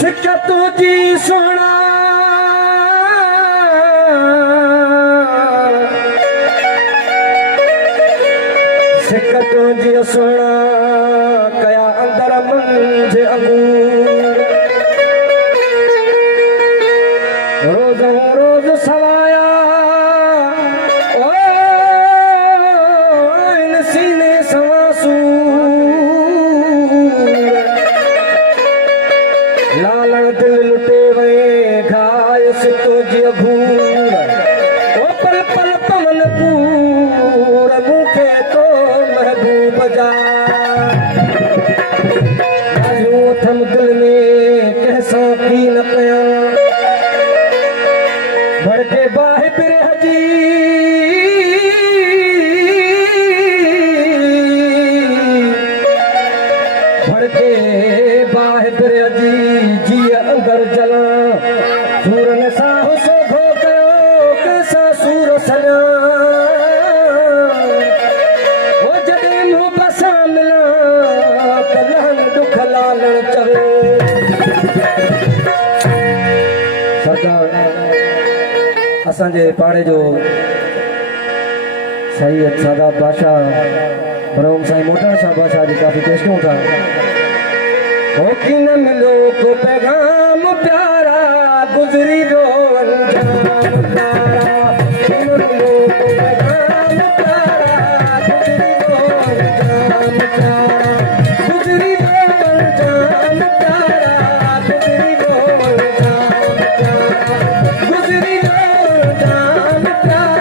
सिक्का तुझी सोना सिक्का तुझी सोना कया अंदर मंझे अंगूर रोज रोज सवाया ओ इन सीने सवासू लालण दिल लुटे वे घाय से तुझे घूर ओ पल पल पवन पूर मुखे तो महबूब जा थम दिल में कैसा की न कया बढ़ के बाहे फिर हजी बढ़ के बाहे फिर हजी जी अंदर जला सूर ने साहु सो धो कयो कैसा सूर सजा ओ जॾहिं मुंहुं बसा मिला त लहन दुख लालण चवे सरकार असांजे पाड़े जो सैयद सादात बादशाह मरहूम साईं मोटन साहब बादशाह जी काफ़ी पेश कयूं था ओ कि न मिलो को पैगाम प्यारा गुज़री जो अंजाम प्यारा न मिलो को पैगाम प्यारा गुज़री जो अंजाम प्यारा गुज़री जो अंजाम प्यारा गुज़री जो अंजाम प्यारा गुज़री जो अंजाम प्यारा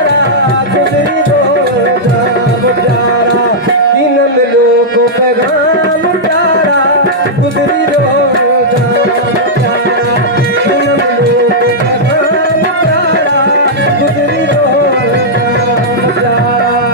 गुज़री जो अंजाम प्यारा कि न मिलो को पैगाम प्यारा गुज़री जो अंजाम प्यारा कि न मिलो को पैगाम प्यारा गुज़री जो अंजाम प्यारा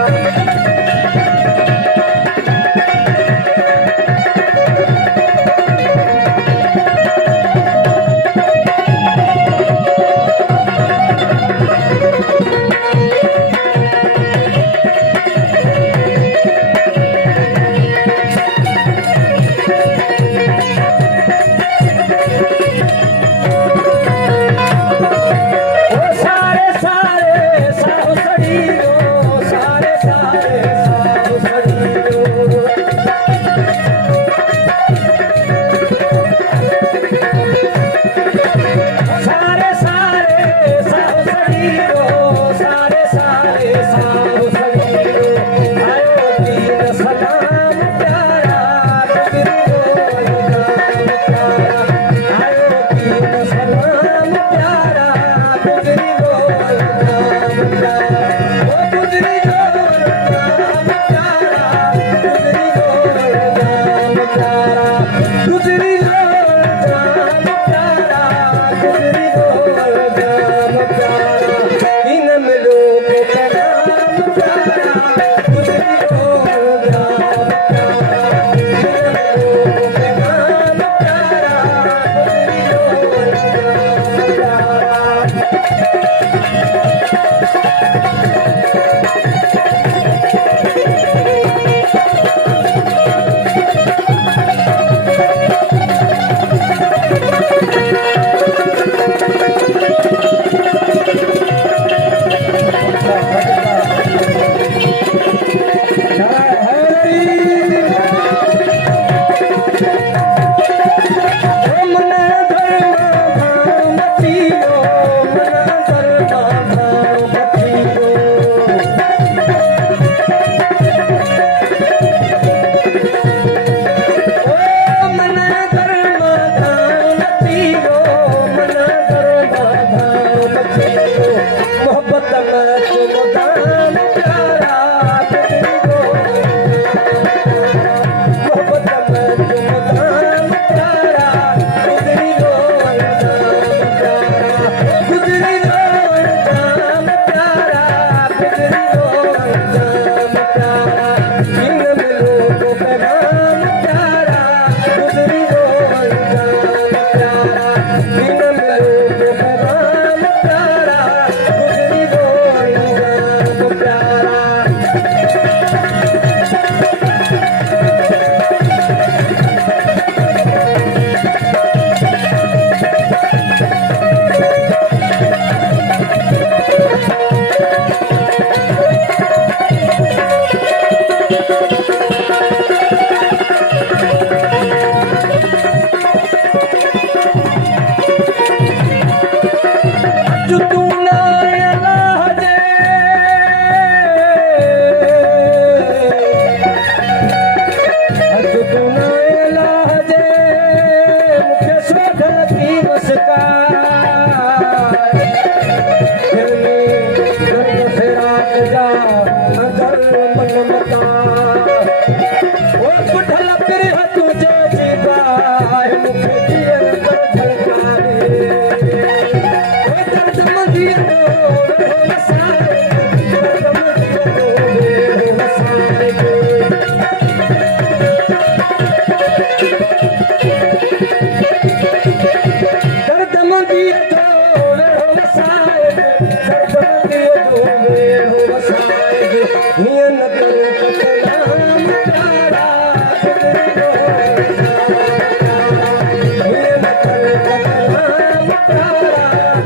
प्यारा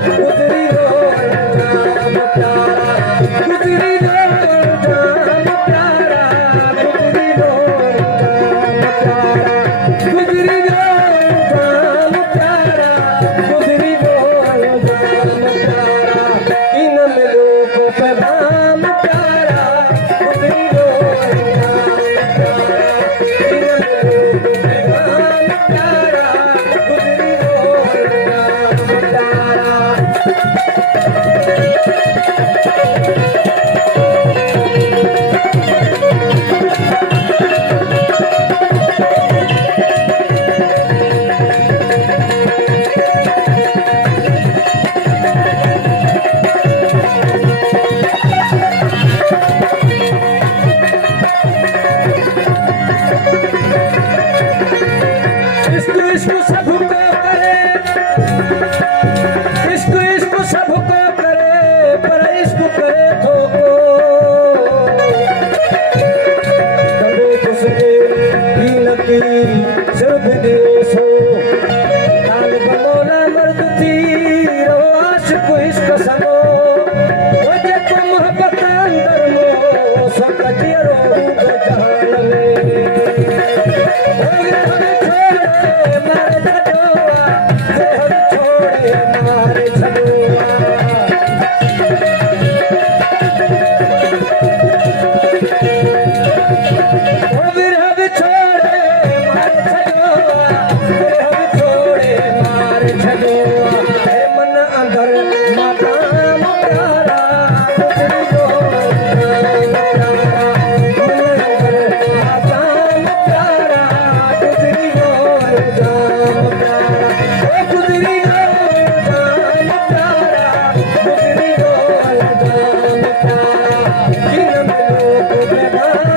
गुजरी इश्क सबको करे, इश्क सबको करे, पर इश्क करे थोको कभी किसके ही नकी सिर्फ देशो ताल बमोला मर्द थी रो आशिक इश्क सनो वजह को मोहब्बत अंदर मो सब जियरो जहान में Bye.